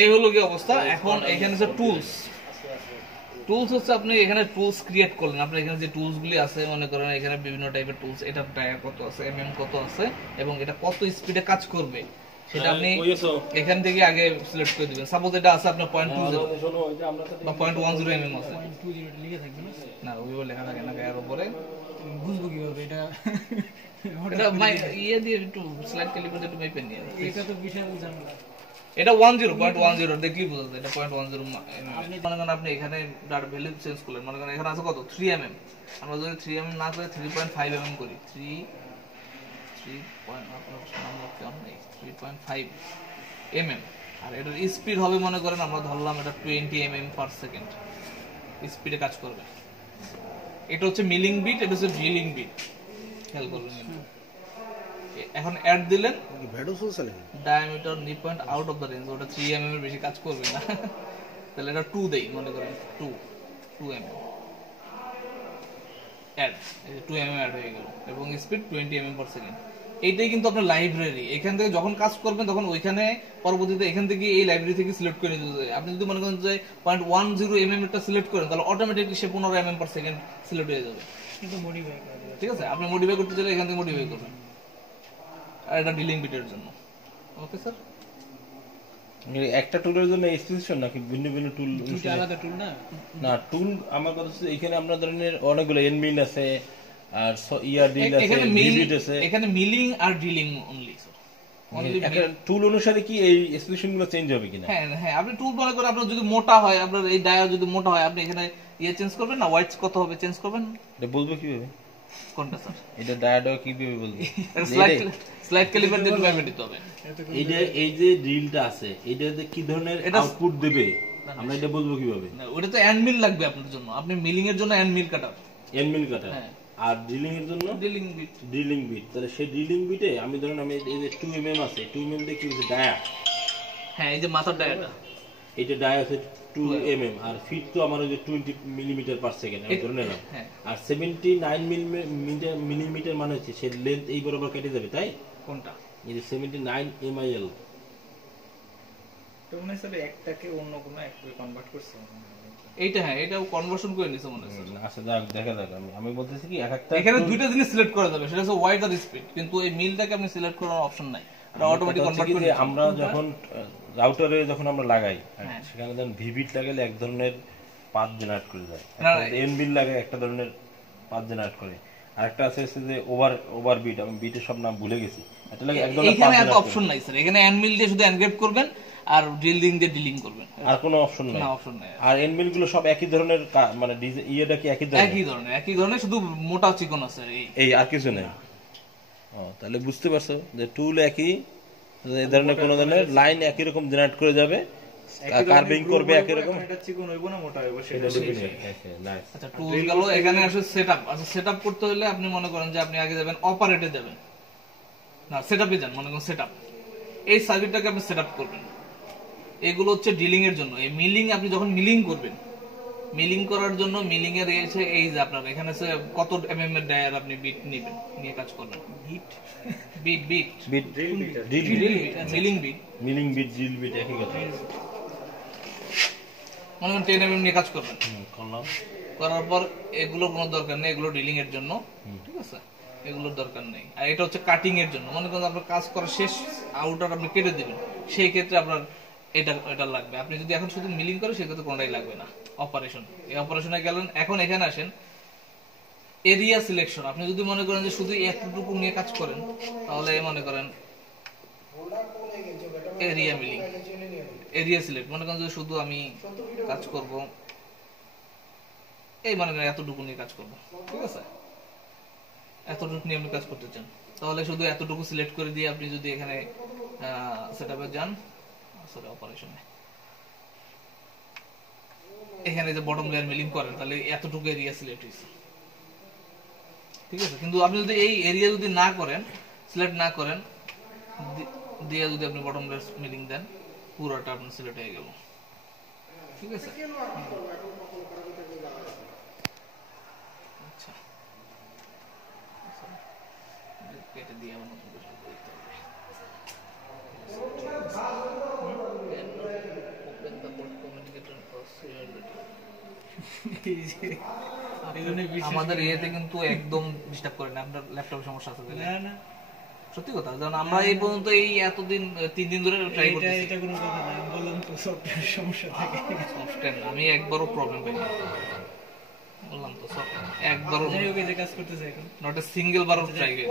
এই হলো কি অবস্থা। এখন এখানে যে টুলস হচ্ছে আপনি এখানে টুলস ক্রিয়েট করলেন, আপনার এখানে যে টুলস গুলি আছে মনে করেন এখানে বিভিন্ন টাইপের টুলস, এটা ডায়া কত আছে, কত আছে এবং এটা কত স্পিডে কাজ করবে সেটা আপনি এখান থেকে আগে সিলেক্ট করে দিবেন। সাপোজ এটা আছে আপনার 0.20 বা 0.10 আছে, লিখে থাকবে না, ওইভাবে লেখা থাকে না এর উপরে, বুঝবো কিভাবে এটা? এটা ইয়ে দিয়ে একটু স্লাইড ক্যালিপার দিয়ে একটু মেপে নিয়ে, এটা তো বিশাল ঝামেলা। এটা 10.10 দেখলেই বোঝা যায় এটা 0.10। মনে করেন আপনি এখানে ডাটা ভ্যালু চেঞ্জ করলেন, মনে করেন এখানে আছে কত 3 mm, আমরা যদি 3 mm না করে 3.5 mm করি, 3.5 mm, আর এটার স্পিড হবে মনে করেন আমরা ধরলাম এটা 20 mm পার সেকেন্ড স্পিডে কাজ করবে। এটা হচ্ছে মিলিং বিট, এটা হচ্ছে ড্রিলিং বিট, খেয়াল করবেন। এখন অ্যাড দিলেন ডায়ামিটার নি point out of the range, ওটা 3 mm এর বেশি কাজ করবে না, তাহলে এটা 2 দেই, মনে করেন 2 mm অ্যাড, এই যে 2 mm অ্যাড হয়ে গেল এবং স্পিড 20 mm পার সেকেন্ড। এইটাই কিন্তু আপনার লাইব্রেরি, এখান থেকে যখন কাজ করবেন তখন ওইখানে পরবর্তীতে এখান থেকে এই লাইব্রেরি থেকে সিলেক্ট করে নিতে হবে। আপনি যদি মনে করেন যে 0.10 mm এটা সিলেক্ট করেন তাহলে অটোমেটিকলি সে 15 mm পার সেকেন্ড সিলেক্ট হয়ে যাবে, কিন্তু মডিফাই করা যাবে। ঠিক আছে, আপনি মডিফাই করতে চাইলে এখান থেকে মডিফাই করবেন। আর এটা ডিলিং বিটের জন্য। ওকে স্যার, একটা টুলের জন্য স্পেসিফিকেশন নাকি ভিন্ন ভিন্ন টুল? দুটো আলাদা টুল না, না টুল আমার কথা হচ্ছে এখানে আমরা ধরনের অনেকগুলো এনমিল আছে আর ইয়ার ডিল আছে, ডিলিট আছে, এখানে মিলিং আর ডিলিং অনলি স্যার। একটা টুল অনুসারে কি এই স্পেসিফিকেশন গুলো চেঞ্জ হবে কিনা? হ্যাঁ হ্যাঁ, আপনি টুল মনে করেন আপনার যদি মোটা হয়, আপনার এই ডায়া যদি মোটা হয়, আপনি এখানে ইয়ে চেঞ্জ করবেন না, ওয়াইডস কত হবে চেঞ্জ করবেন। এটা বলবো কিভাবে? কোনটা স্যার? এটা ডায়াটা কিভাবে বলবো? স্লাইড ক্যালিপার দিয়ে মেপে দিতে হবে। এই যে ড্রিলটা আছে এটাতে কি ধরনের আউটপুট দেবে আমরা এটা বলবো কিভাবে? ওটা তো এন্ড মিল লাগবে আপনার জন্য, আপনি মিলিং এর জন্য এন্ড মিল কাটার, হ্যাঁ, আর ড্রিলিং এর জন্য ড্রিলিং বিট। তাহলে সেই ড্রিলিং বিটে আমি ধরুন আমি এই যে 2 mm আছে, 2 mm দিয়ে কি হচ্ছে ডায়া, হ্যাঁ এই যে মাথার ডায়াটা, এটা ডায়া আছে 2 mm, আর ফিট তো আমার ওই যে 20 মিলিমিটার পার সেকেন্ড আমি ধরে নিলাম, আর 79 মিলিমিটার মানে হচ্ছে সেই লেন্থ এই বরাবর কেটে যাবে, তাই? কোনটা? এই যে 79 mil তো মনে হয় একটাকে অন্য কোনো একটাকে কনভার্ট করছে এইটা। হ্যাঁ, এটাও কনভার্সন করে নিছে মনে হচ্ছে। আচ্ছা দেখা যাক, আমি বলতেছি কি একটা এখানে দুইটা জিনিস সিলেক্ট করা যাবে, সেটা হচ্ছে ওয়াইড আর স্পিড, কিন্তু এই মিলটাকে আপনি সিলেক্ট করার অপশন নাই, এটা অটোমেটিক কনভার্ট করে। আমরা যখন রাউটারে যখন আমরা লাগাই সেখানে দেন ভিবিট লাগালে এক ধরনের পাথ জেনারেট করে যায়, এন বিল লাগাই একটা ধরনের পাথ জেনারেট করে, আরেকটা আছে যে ওভার বিট, আমি বিটের সব নাম ভুলে গেছি, এটা লাগে এক ধরনের এখানে এত অপশন নাই স্যার, এখানে এন মিল দিয়ে শুধু এনক্রিপ্ট করবেন আর ড্রিলিং দিয়ে ডিলিং করবেন, আর কোনো অপশন নাই। না, অপশন নাই। আর এন মিল গুলো সব একই ধরনের, মানে ইয়েটা কি একই ধরনের শুধু মোটা চিকন আছে এই, আর কিছু নাই। ও তাহলে বুঝতে পারছো যে টুল একই, এই ধরনের কোন ধরনের লাইন একই রকম জেনারেট করে যাবে, কার্ভিং করবে একই রকম, এটা চিকন হইবো না মোটা হইবো সেটা ডিফারেন্ট। নাইস। আচ্ছা, টুল গেল, এখানে আসলে সেটআপ। আচ্ছা, সেটআপ করতে হলে আপনি মনে করেন যে আপনি আগে যাবেন অপারেটে যাবেন, না সেটআপে যান, মনে করেন সেটআপ, এই সার্কিটটাকে আপনি সেটআপ করবেন। এগুলো হচ্ছে ডিলিং এর জন্য। এই মিলিং আপনি যখন মিলিং করবেন, মিলিং করার জন্য মিলিং এর এসে এই যে আপনার এখানে কত এমএম এর ডায়ার আপনি বিট নেবেন, নিয়ে কাজ করবেন। মিলিং বিট ড্রিল বিট একই কথা, মনে করেন 10 এমএম নিয়ে কাজ করবেন, করার পর এগুলোর কোনো দরকার নেই, এগুলো ড্রিলিং এর জন্য, ঠিক আছে, এগুলোর দরকার নেই। আর এটা হচ্ছে কাটিং এর জন্য, মনে করেন আপনার কাজ করা শেষ, আউটার আপনি কেটে দিবেন, সেই ক্ষেত্রে আপনার এটা লাগবে। আপনি যদি এখন শুধু মিলিং করেন সেক্ষেত্রে কোনোটাই লাগবে না। অপারেশন, এই অপারেশনে গেলেন, এখন এখানে আসেন এরিয়া সিলেকশন। আপনি যদি মনে করেন যে শুধু এতটুকু নিয়ে কাজ করেন, তাহলে মনে করেন এরিয়া মিলিং, এরিয়া সিলেক্ট, মনে করেন যে শুধু আমি কাজ করব এই মনে করেন এতটুকু নিয়ে কাজ করব, ঠিক আছে, এতটুকু নিয়ে আপনি কাজ করতে চান, তাহলে শুধু এতটুকু সিলেক্ট করে দিয়ে আপনি যদি এখানে সেটআপে যান, সরি অপারেশনে, এখানে যে বটম লেয়ার মিলিং করেন, তাহলে এতটুকু এরিয়া সিলেক্ট হয়েছে, ঠিক আছে। কিন্তু আপনি যদি এই এরিয়া যদি না করেন, সিলেক্ট না করেন, দিয়ে যদি আপনি বটম লেয়ার মিলিং দেন, পুরোটা আপনার সিলেক্ট হয়ে গেল, ঠিক আছে। আচ্ছা, কেটে দিয়ে আমার নতুন করে শুরু করতে হবে। আমাদের ইয়েতে কিন্তু একদম ডিস্টার্ব করে না। আপনার ল্যাপটপে সমস্যা আছে? না না, সত্যি কথা। কারণ আমরা এই পর্যন্ত এই এতদিন 3 দিন ধরে ট্রাই করতেছি। এটা কোনো কথা না, বললাম তো সফটওয়্যার সমস্যা থাকে। সফটওয়্যার আমি একবারও প্রবলেম পাইনি, বললাম তো একবারও। ওকে যে কাজ করতেছে এখন, নট এ সিঙ্গেল বারও ট্রাই করি।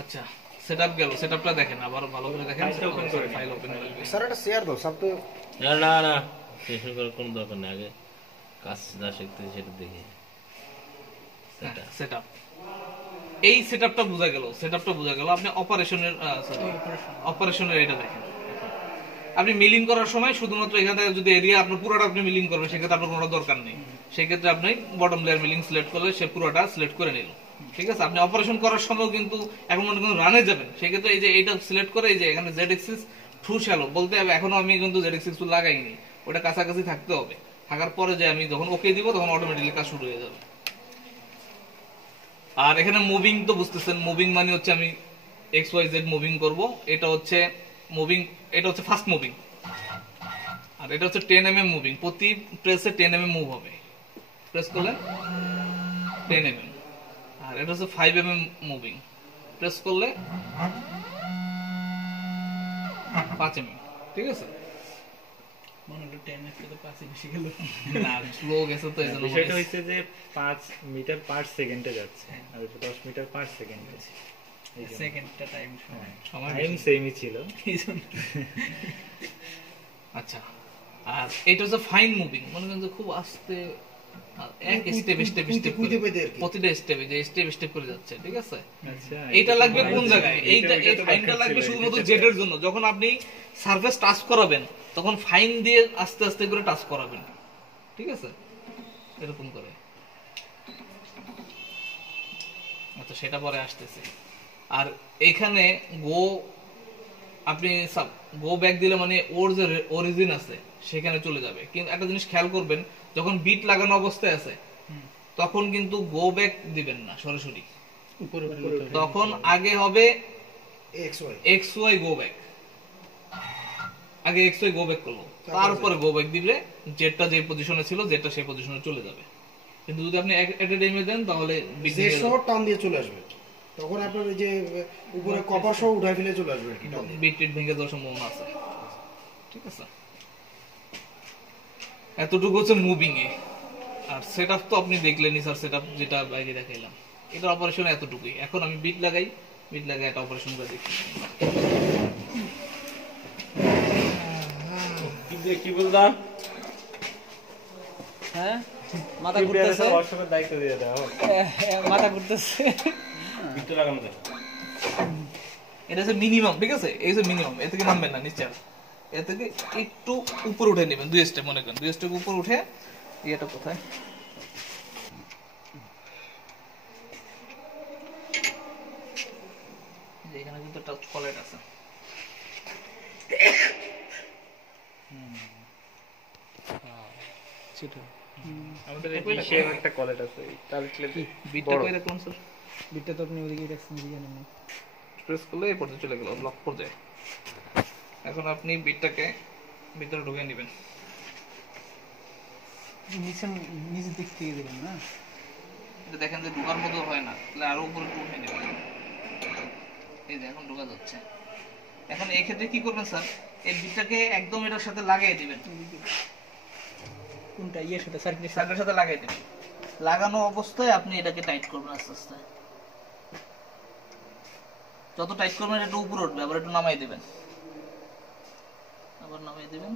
আচ্ছা, সেটআপ গেল। সেটআপটা দেখেন, আবার ভালো করে দেখেন। ফাইল ওপেন করে স্যার এটা শেয়ার দাও সব তো। না না না, শেষ করার কোনো দরকার নেই, আগে কাজ যা শিখতে সেটা দেখি। সেটআপ, এই সেটআপটা বোঝা গেল। সেটআপটা বোঝা গেল। আপনি অপারেশনের এটা দেখেন। আপনি মিলিং করার সময় শুধুমাত্র এখান থেকে যদি এরিয়া আপনার পুরোটা আপনি মিলিং করবেন, সেক্ষেত্রে আপনার কোনো দরকার নেই। সেক্ষেত্রে আপনি বটম লেয়ার মিলিং সিলেক্ট করলে সে পুরোটা সিলেক্ট করে নিল, ঠিক আছে। আপনি অপারেশন করার সময় কিন্তু এখন মনে করেন রানে যাবেন, সেক্ষেত্রে এই যে এইটা সিলেক্ট করে এই যে এখানে জেড এক্সিস ট্রু শ্যালো বলতে হবে। এখনো আমি কিন্তু জেড এক্সিস লাগাইনি, ওটা কাছাকাছি থাকতে হবে। থাকার পরে যে আমি যখন ওকে দিব তখন অটোমেটিক্যালি কাজ শুরু হয়ে যাবে। আর এখানে মুভিং তো বুঝতেছেন, মুভিং মানে হচ্ছে আমি এক্স ওয়াই জেড মুভিং করব। এটা হচ্ছে মুভিং, এটা হচ্ছে ফাস্ট মুভিং। আর এটা হচ্ছে 10 mm মুভিং, প্রতি প্রেসে 10 mm মুভ হবে, প্রেস করলে 10 mm। আর এটা হচ্ছে 5 mm মুভিং, প্রেস করলে 5 mm, ঠিক আছে। মনে হলো 10 এর থেকে 5 বেশি গেল না, স্লো গেছে তো এজন্য। বিষয়টা হইছে যে 5 মিটার পার সেকেন্ডে যাচ্ছে আর 10 মিটার পার সেকেন্ডে। এই সেকেন্ডটা টাইম টাইম সেমই ছিল। আচ্ছা, আর এটা হচ্ছে ফাইন মুভিং, মনে করেন যে খুব আস্তে এক স্টেপ স্টেপ স্টেপ প্রতিটা স্টেপে যে স্টেপ স্টেপ করে যাচ্ছে, ঠিক আছে। আচ্ছা, এটা লাগবে কোন জায়গায়? এইটা এই ফাইনটা লাগবে শুধুমাত্র জেড এর জন্য। যখন আপনি সারফেস টাচ করাবেন তখন ফাইন দিয়ে আস্তে আস্তে করে টাচ করাবেন, ঠিক আছে, এরকম করে। আচ্ছা, সেটা পরে আসতেছে। আর এখানে গো, আপনি গো ব্যাক দিলে মানে ওর যে অরিজিন আছে সেখানে চলে যাবে। কিন্তু একটা জিনিস খেয়াল করবেন, যখন বিট লাগানো অবস্থায় আছে তখন কিন্তু গো ব্যাক দিবেন না সরাসরি, তখন আগে হবে এক্স ওয়াই গো ব্যাক। আগে এক্স ওয়াই গো ব্যাক করলো, তারপরে গো ব্যাক দিলে জেডটা যে পজিশনে ছিল জেডটা সেই পজিশনে চলে যাবে। কিন্তু যদি আপনি এট এ টাইমে দেন তাহলে বিট টান দিয়ে চলে আসবে, তখন আপনার এই যে উপরে কপার সহ উঠাই ফেলে চলে আসবে, বিট ভেঙে যাওয়ার সম্ভাবনা আছে, ঠিক আছে। এতটুকু হচ্ছে মুভিং এ। আর সেটআপ তো আপনি দেখলেনই স্যার, সেটআপ যেটা বাইরে দেখাইলাম, এটা অপারেশন এতটুকুই। এখন আমি বিট লাগাই এটা অপারেশন করে দেখি। কি বলদা? হ্যাঁ, মাথা ঘুরতেছে, ওয়ার্কশপের দায়িত্ব দিয়ে দাও। মাথা ঘুরতেছে। বিটটা লাগানো দাও। এটা হচ্ছে মিনিমাম, ঠিক আছে। এই হচ্ছে মিনিমাম, এর থেকে নামবেন না নিচে। এর থেকে একটু উপরে উঠে নেবেন, 2 স্টেপ মনে করেন, 2 স্টেপ উপরে উঠে। এটা কোথায়? এখানে কিন্তু টাচ কলেট আছে। আমাদের এই শেপ একটা কলেট আছে, তার বিটটা কই রাখলাম স্যার? বিটটা তো আপনি ওদিকে রাখছেন, এদিকে নেন। প্রেস করলে এই পর্যন্ত চলে গেল, লক পর্যায়ে। এখন আপনি বিটটাকে ভিতরে ঢুকিয়ে নেবেন। নিচে দিক থেকে দিবেন না, এটা দেখেন যে ঢোকার মতো হয় না, তাহলে আরো উপরে উঠে নেবেন। এই যে এখন ঢোকা যাচ্ছে। এখন এই ক্ষেত্রে কি করবেন স্যার, এই বিটটাকে একদম এটার সাথে লাগিয়ে দিবেন। কোনটা? ইয়ের সাথে, সার্কিটের সাথে লাগিয়ে দিবেন। লাগানো অবস্থায় আপনি এটাকে টাইট করবেন আস্তে আস্তে। যত টাইট করবেন একটু উপরে উঠবে, আবার একটু নামাই দিবেন, আবার নামাই দিবেন।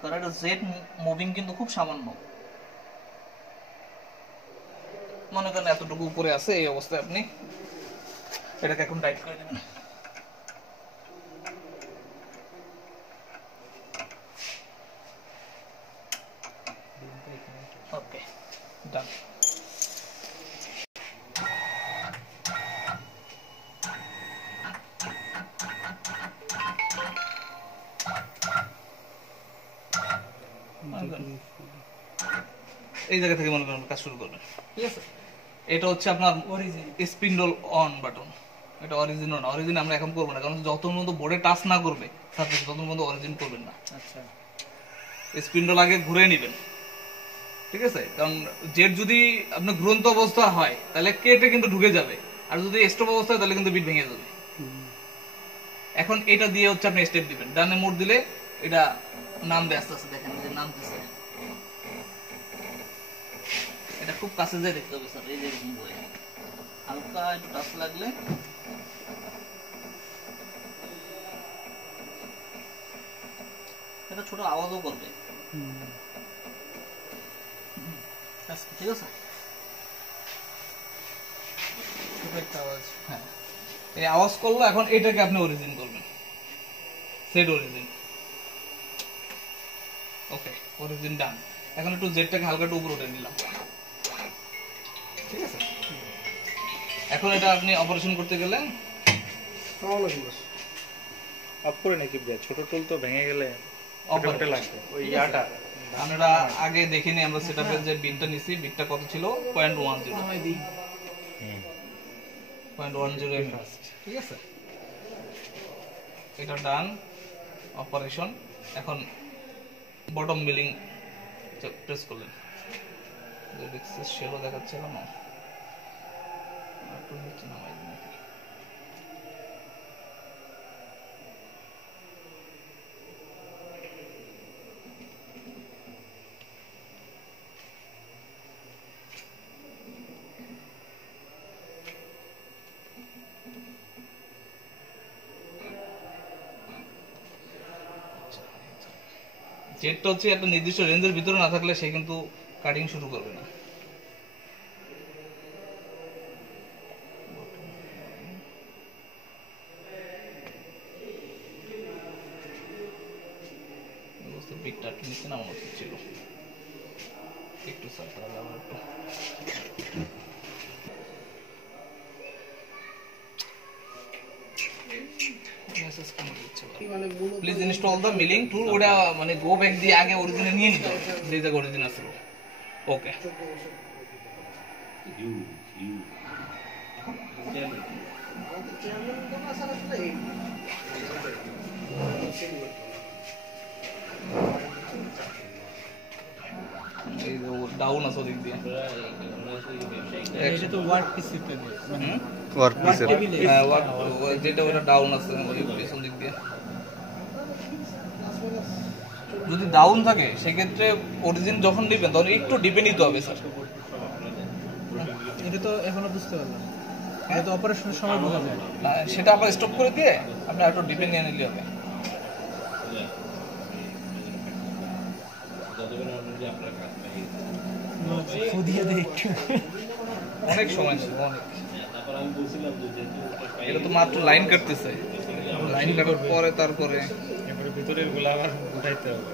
কারণ এটা জেড মুভিং কিন্তু খুব সামান্য, মনে করেন এতটুকু উপরে আছে। এই অবস্থায় আপনি এটাকে এখন টাইট করে দিবেন। ওকে, ডান। এই জায়গা থেকে মনে করেন কাজ শুরু করবেন, ঠিক আছে। এটা হচ্ছে আপনার স্পিন্ডল অন বাটন, এটা অরিজিনও না, অরিজিন আমরা এখন করবো না, কারণ যত পর্যন্ত বোর্ডে টাচ না করবে সার্ফেস তত পর্যন্ত অরিজিন করবেন না। আচ্ছা স্পিন্ডল আগে ঘুরে নেবেন, ঠিক আছে? কারণ জেট যদি আপনার ঘুরন্ত অবস্থা হয় তাহলে কেটে কিন্তু ঢুকে যাবে, আর যদি স্টপ অবস্থা হয় তাহলে কিন্তু বিট ভেঙে যাবে। এখন এটা দিয়ে হচ্ছে আপনি স্টেপ দিবেন, ডানে মোড় দিলে এটা নামবে আস্তে আস্তে, দেখেন যে নামতেছে। এটা খুব কাছে যায় দেখতে হবে স্যার, এই যে হালকা একটু টাচ লাগলে এটা ছোট আওয়াজও করবে, ঠিক আছে? হ্যাঁ, এই আওয়াজ করলো, এখন এটাকে আপনি অরিজিন করবেন, সেট অরিজিন। ওকে, অরিজিন ডান। এখন একটু জেটটাকে হালকা একটু উপরে উঠে নিলাম, ঠিক আছে? এখন এটা আপনি অপারেশন করতে গেলে অফ করে নাকি ছোট টুল তো ভেঙে গেলে অপারেটর লাগবে ওই ইয়াটা। আমরা আগে দেখিনি, আমরা সেটআপের যে বিটটা নিছি, বিটটা কত ছিল? 0.10, 0.10 ঠিক আছে? এটা ডান অপারেশন। এখন বটম মিলিং প্রেস করলেন, দেখছিস সেলো দেখাচ্ছে না, একটু নিচে নামাই দিন। জেটটা হচ্ছে একটা নির্দিষ্ট রেঞ্জের ভিতরে না থাকলে সে কিন্তু কাটিং শুরু করবে না। বিটটা একটু নিচে নামানো উচিত ছিল, একটু সাফার আবার একটু। প্লিজ ইনস্টল দ্য মিলিং টুল। ওটা মানে গো ব্যাক দিয়ে আগে অরিজিনে নিয়ে নিতে হবে, যে জায়গায় অরিজিন আছে। ওকে, ডাউন আছে ওদিক দিয়ে, এটা তো ওয়ার্ক পিসে ওয়ার্ক পিসের যেটা ওটা ডাউন আছে ওই পিছন দিক দিয়ে। যদি ডাউন থাকে সেক্ষেত্রে অরিজিন যখন দিবেন তখন একটু ডিপে নিতে হবে স্যার। এটা তো এখনো বুঝতে পারলাম, এটা তো অপারেশনের সময় বোঝা যায়। সেটা আবার স্টপ করে দিয়ে আপনি একটু ডিপে নিয়ে নিলে হবে। ফুদিয়ে দেয় একটু, অনেক সময় ছিল, অনেক। এটা তো মাত্র লাইন কাটতেছে, লাইন কাটার পরে তারপরে ভিতরের গুলা আবার উঠাইতে হবে।